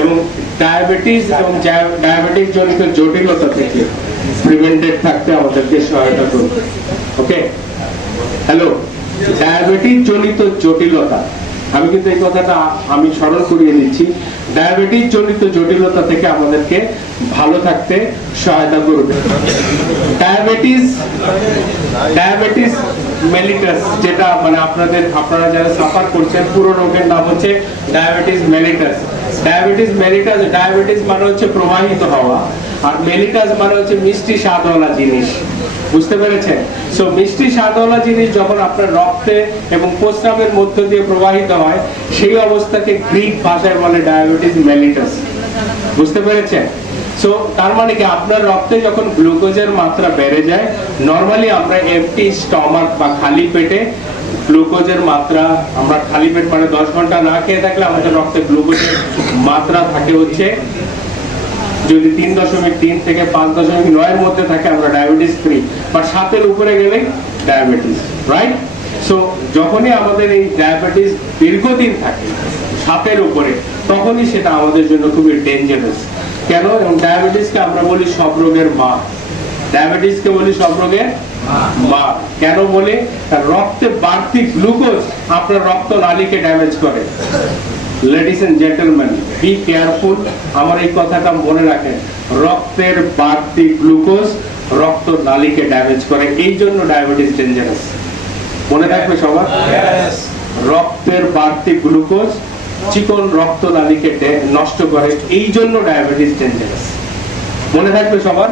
এবং ডায়াবেটিস এবং ডায়াবেটিক জনিত জটিলতা থেকে প্রিভেন্টেড থাকতে আমাদেরকে সহায়তা করবে। ওকে হ্যালো ডায়াবেটিস জনিত জটিলতা। আমি কিন্তু এই কথাটা আমি স্মরণ করিয়ে দিচ্ছি। ডায়াবেটিস জনিত জটিলতা থেকে আমাদেরকে ভালো থাকতে সহায়তা করবে। ডায়াবেটিস ডায়াবেটিস মেলিটাস, যেটা মানে আপনাদের, আপনারা যারা সাফার করছেন, পুরো রোগের নাম হচ্ছে diabetes mellitus diabetes mellitus diabetes মানে হচ্ছে প্রবাহিত হওয়া। আর মেলিটাস মানে হচ্ছে মিষ্টি স্বাদওয়ালা জিনিস। বুঝতে পেরেছেন? সো মিষ্টি স্বাদওয়ালা জিনিস যখন আপনার রক্তে এবং প্রস্রাবের মধ্য দিয়ে প্রবাহিত হয়, সেই অবস্থাকে গ্রিক ভাষায় বলে ডায়াবেটিস মেলিটাস বুঝতে পেরেছেন? সো তার মানে কি আপনার রক্তে যখন গ্লুকোজের মাত্রা বেড়ে যায় নরমালি আমরা এমটি স্টমাক বা খালি পেটে গ্লুকোজের মাত্রা, আমরা খালি পেট মানে দশ ঘণ্টা না খেয়ে থাকলে আমাদের রক্তে গ্লুকোজের মাত্রা থাকে হচ্ছে, যদি তিন দশমিক তিন থেকে পাঁচ দশমিক নয়ের মধ্যে থাকে, আমরা ডায়াবেটিস ফ্রি বা সাতের উপরে গেলে ডায়াবেটিস রাইট সো যখনই আমাদের এই ডায়াবেটিস দীর্ঘদিন থাকে, সাতের উপরে, তখনই সেটা আমাদের জন্য খুবই ডেঞ্জারাস কেন? এবং ডায়াবেটিসকে আমরা বলি সব রোগের মা। ডায়াবেটিসকে বলি সব রোগের মা। কেন বলে? রক্তে বাড়তি গ্লুকোজ আপনার রক্ত নালীকে ড্যামেজ করে। Ladies and gentleman be careful আমার এই কথাটা মনে রাখেন। রক্তের বাড়তি গ্লুকোজ রক্ত নালীকে ড্যামেজ করে। এই জন্য ডায়াবেটিস ডেঞ্জারাস মনে রাখবে সবার? রক্তের বাড়তি গ্লুকোজ চিকন রক্ত নালীকে নষ্ট করে এই জন্য ডায়াবেটিস ডেঞ্জারাস মনে থাকবে সবার?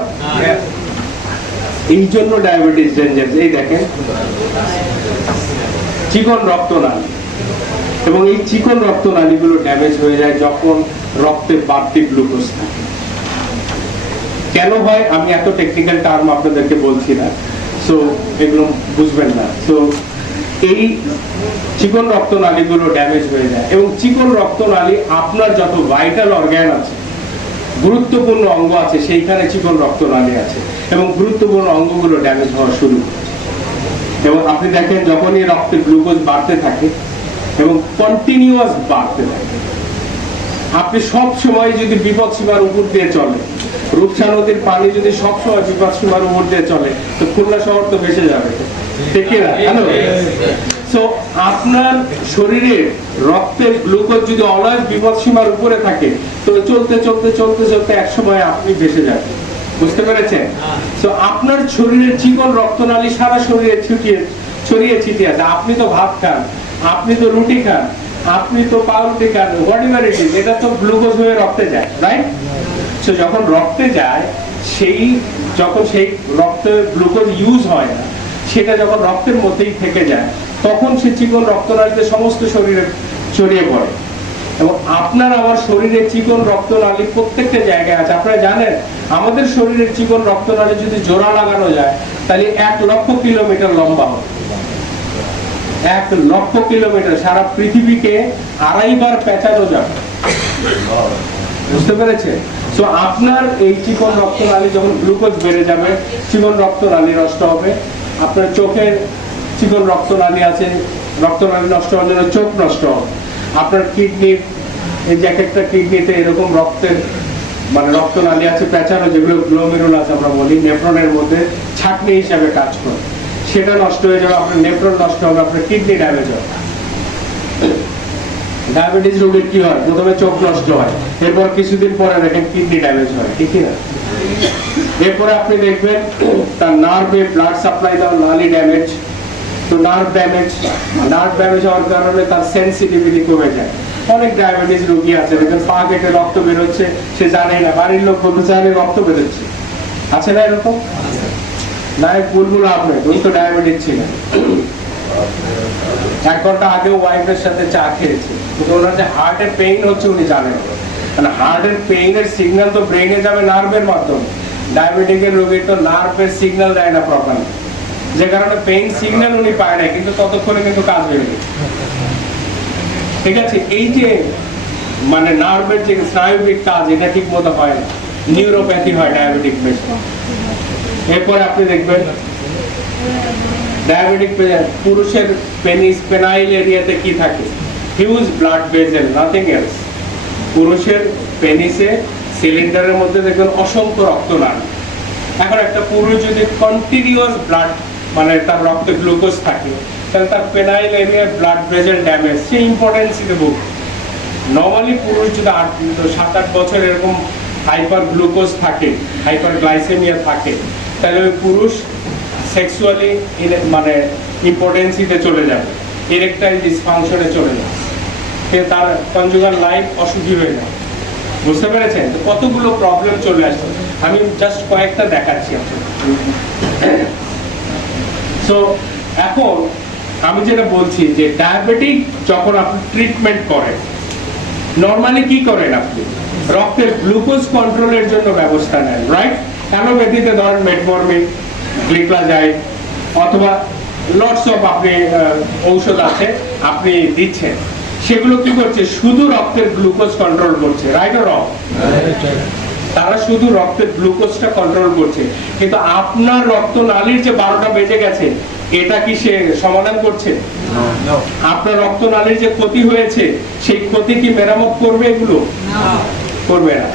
এই জন্য ডায়াবেটিস ডেঞ্জারাস এই দেখেন। চিকন রক্ত নালী। এবং এই চিকন রক্ত নালীগুলো ড্যামেজ হয়ে যায় যখন রক্তে বাড়তি গ্লুকোজ থাকে। কেন হয়? আমি এত টেকনিক্যাল টার্ম আপনাদেরকে বলছি না। সো এগুলো বুঝবেন না। সো এই চিকন রক্ত নালীগুলো ড্যামেজ হয়ে যায়। এবং চিকন রক্ত নালী আপনার যত ভাইটাল অর্গ্যান আছে, গুরুত্বপূর্ণ অঙ্গ আছে, সেইখানে চিকন রক্ত নালী আছে এবং গুরুত্বপূর্ণ অঙ্গগুলো ড্যামেজ হওয়া শুরু এবং আপনি দেখেন, যখনই রক্তে গ্লুকোজ বাড়তে থাকে এবং কন্টিনিউয়াস বাড়তে থাকে, আপনি সব সময় যদি বিপদ সীমার উপর দিয়ে চলে রূপসা নদীর পানি যদি সব সময় বিপদ সীমার উপর দিয়ে চলে, তো খুলনা শহর তো ভেসে যাবে। সো আপনার শরীরে রক্তের গ্লুকোজ যদি বিপদ সীমার উপরে থাকে, তো চলতে চলতে চলতে চলতে এক সময় আপনি যাবেন বুঝতে পেরেছেন? তো আপনার শরীরের চিকন রক্তনালী সারা শরীরে ছড়িয়ে ছিটিয়ে আছে। আপনি তো ভাত খান, আপনি তো রুটি খান, আপনি তো পাউরুটি খান হোয়াট ইট ইজ এটা তো গ্লুকোজ হয়ে রক্তে যায় রাইট যখন রক্তে যায়, সেই, যখন সেই রক্তে গ্লুকোজ ইউজ হয় না সেটা যখন রক্তের মধ্যেই থেকে যায়, তখন সে চিকন রক্তনালীতে সমস্ত শরীরে ছড়িয়ে পড়ে। এবং আপনার আমার শরীরে চিকন রক্তনালী প্রত্যেকটা জায়গায় আছে। আপনারা জানেন, আমাদের শরীরের চিকন রক্তনালী যদি জোড়া লাগানো যায়, তাহলে এক লক্ষ কিলোমিটার লম্বা হবে। এক লক্ষ কিলোমিটার, সারা পৃথিবীকে আড়াইবার পেঁচানো যাবে। বুঝতে পেরেছে তো আপনার এই চিকন রক্তনালী যখন গ্লুকোজ বেড়ে যাবে, চিকন রক্তনালী নষ্ট হবে। আপনার চোখের চিকন রক্তনালী আছে রক্তনালী নষ্ট হওয়ার জন্য চোখ নষ্ট। হবে আপনার কিডনির, এই যে এক একটা কিডনিতে এরকম রক্তের মানে রক্তনালী আছে পেঁচানো যেগুলো গ্লোমেরুলাস আমরা বলি, নেফ্রনের মধ্যে ছাকনি হিসাবে কাজ করে। সেটা নষ্ট হয়ে যাবে, আপনার নেফ্রন নষ্ট হবে, আপনার কিডনি ড্যামেজ হবে। ডায়াবেটিস রোগীর কি হয়? প্রথমে চোখ নষ্ট হয়, এরপর কিছুদিন পরে দেখেন কিডনি ড্যামেজ হয়, ঠিক না? এরপরে আপনি দেখবেন তার নার্ভে ব্লাড সাপ্লাই দেওয়ার নালি ড্যামেজ তো নার্ভ ড্যামেজ নার্ভ ড্যামেজ হওয়ার কারণে তার সেন্সিটিভিটি কমে যায়। অনেক ডায়াবেটিস রোগী আছে, দেখবেন পা কেটে রক্ত বেরোচ্ছে, সে জানে না, বাড়ির লোক বলতে জানে রক্ত বেরোচ্ছে। আছে না এরকম? নায়ক বুলবুল আহমেদ উনি তো ডায়াবেটিস ছিলেন। এক ঘণ্টা আগে ওয়াইফের সাথে চা খেয়েছে। কিন্তু ওনার যে হার্টের পেইন হচ্ছে, উনি জানেন। মানে হার্টের পেইনের সিগন্যাল তো ব্রেনে যাবে নার্ভের মাধ্যমে। ডায়াবেটিকের রোগীর তো নার্ভের সিগন্যাল দেয় না প্রপারলি যে কারণে পেইন সিগন্যাল উনি পায় না কিন্তু ততক্ষণে কিন্তু কাজ হয়ে গেছে ঠিক আছে? এই যে মানে নার্ভের যে স্নায়বিক কাজ, এটা ঠিক মতো হয় না। নিউরোপ্যাথি হয় ডায়াবেটিক পেশেন্ট এরপরে আপনি দেখবেন ডায়াবেটিক পুরুষের পেনিস পেনাইল এরিয়াতে কি থাকে? Huge blood vessel nothing else পুরুষের পেনিসে সিলিন্ডারের মধ্যে দেখবেন অসংখ্য রক্ত রক্তনালী এখন একটা পুরুষ যদি কন্টিনিউয়াস ব্লাড মানে তার রক্তে গ্লুকোজ থাকে, তাহলে তার পেনাইল এরিয়ায় ব্লাড ভেসেল ড্যামেজ সে ইম্পর্টেন্সিতে ভুগ নর্মালি পুরুষ যদি আট সাত, আট বছর এরকম হাইপার গ্লুকোজ থাকে হাইপার গ্লাইসেমিয়া থাকে, তাহলে ওই পুরুষ সেক্সুয়ালি মানে ইম্পর্টেন্সিতে চলে যাবে ইরেকটাইল ডিসফাংশনে চলে যাবে। সে তার কনজুগাল লাইফ অসুখী হয়ে যাবে। বুঝতে পেরেছেন? কতগুলো প্রবলেম চলে আসছে? আমি জাস্ট কয়েকটা দেখাচ্ছি সো এখন আমি যেটা বলছি যে ডায়াবেটিক যখন আপনি ট্রিটমেন্ট করেন নর্মালি কি করেন আপনি? রক্তের গ্লুকোজ কন্ট্রোলের জন্য ব্যবস্থা নেন রাইট অ্যালোপ্যাথিতে ধরেন মেটমরমিন গ্লিক্লাজাইড অথবা লটস অফ আপনি ঔষধ আছে, আপনি দিচ্ছেন। সেগুলো কি করছে? শুধু রক্তের গ্লুকোজ কন্ট্রোল করছে রাইট রং তারা শুধু রক্তের গ্লুকোজটা কন্ট্রোল করছে। কিন্তু আপনার রক্ত নালীর যে বারোটা বেজে গেছে এটা কি সে সমাধান করছে? আপনার রক্ত নালীর যে ক্ষতি হয়েছে সেই ক্ষতি কি মেরামত করবে এগুলো? করবে না।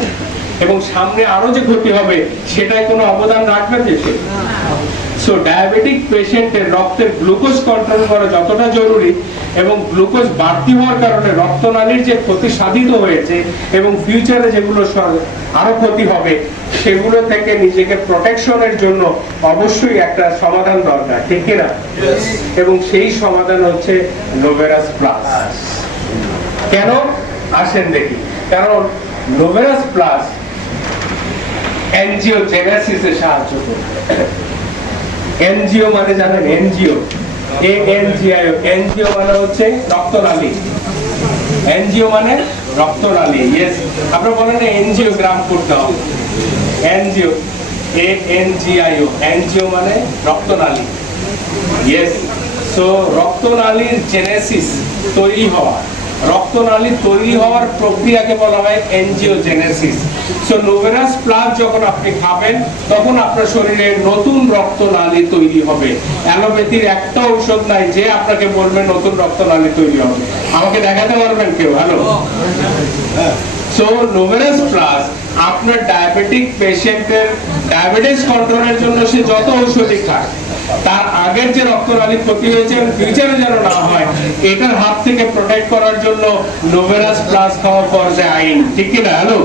এবং সামনে আরও যে ক্ষতি হবে সেটাই কোনো অবদান রাখবে যে সে ডায়াবেটিক পেশেন্টের রক্তের গ্লুকোজ কন্ট্রোল করা যতটা জরুরি এবং গ্লুকোজ বাড়তি হওয়ার কারণে রক্তনালীর যে ক্ষতি সাধিত হয়েছে এবং ফিউচারে যেগুলো আরও ক্ষতি হবে সেগুলো থেকে নিজেকে প্রোটেকশনের জন্য অবশ্যই একটা সমাধান দরকার ঠিক কিনা? এবং সেই সমাধান হচ্ছে নোভেরাস প্লাস কেন? আসেন দেখি। কারণ নোভেরাস প্লাস এনজিও জেনেসিসে সাহায্য করবে। এনজিও মানে জানেন এনজিও। এ এনজিআইও এনজিও মানে হচ্ছে রক্তনালী। এনজিও মানে রক্তনালী ইয়েস আপনারা বলেন এনজিও গ্রাম করতে হবে। এনজিও, এ এনজিআইও এনজিও মানে রক্তনালী ইয়েস সো রক্তনালীর জেনেসিস তৈরি হওয়া, রক্তনালী তৈরি হওয়ার প্রক্রিয়াকে বলা হয় এনজিওজেনেসিস সো প্লাস যখন আপনি খাবেন, তখন আপনার শরীরে নতুন তৈরি হবে। অ্যালোপ্যাথির একটা ঔষধ নাই যে আপনাকে বলবে নতুন তৈরি হবে। আমাকে দেখাতে পারবেন কেউ? হ্যালো সো প্লাস আপনার ডায়াবেটিক পেশেন্টের ডায়াবেটিস কন্ট্রোলের জন্য সে যত ঔষধি খায় তার আগের যে রক্তনালী ক্ষতি হয়েছে ফিউচারে যেন না হয়, এটার হাত থেকে প্রোটেক্ট করার জন্য নোভেরাস প্লাস খাওয়া ফরজে আইন। ঠিক কিনা? হ্যালো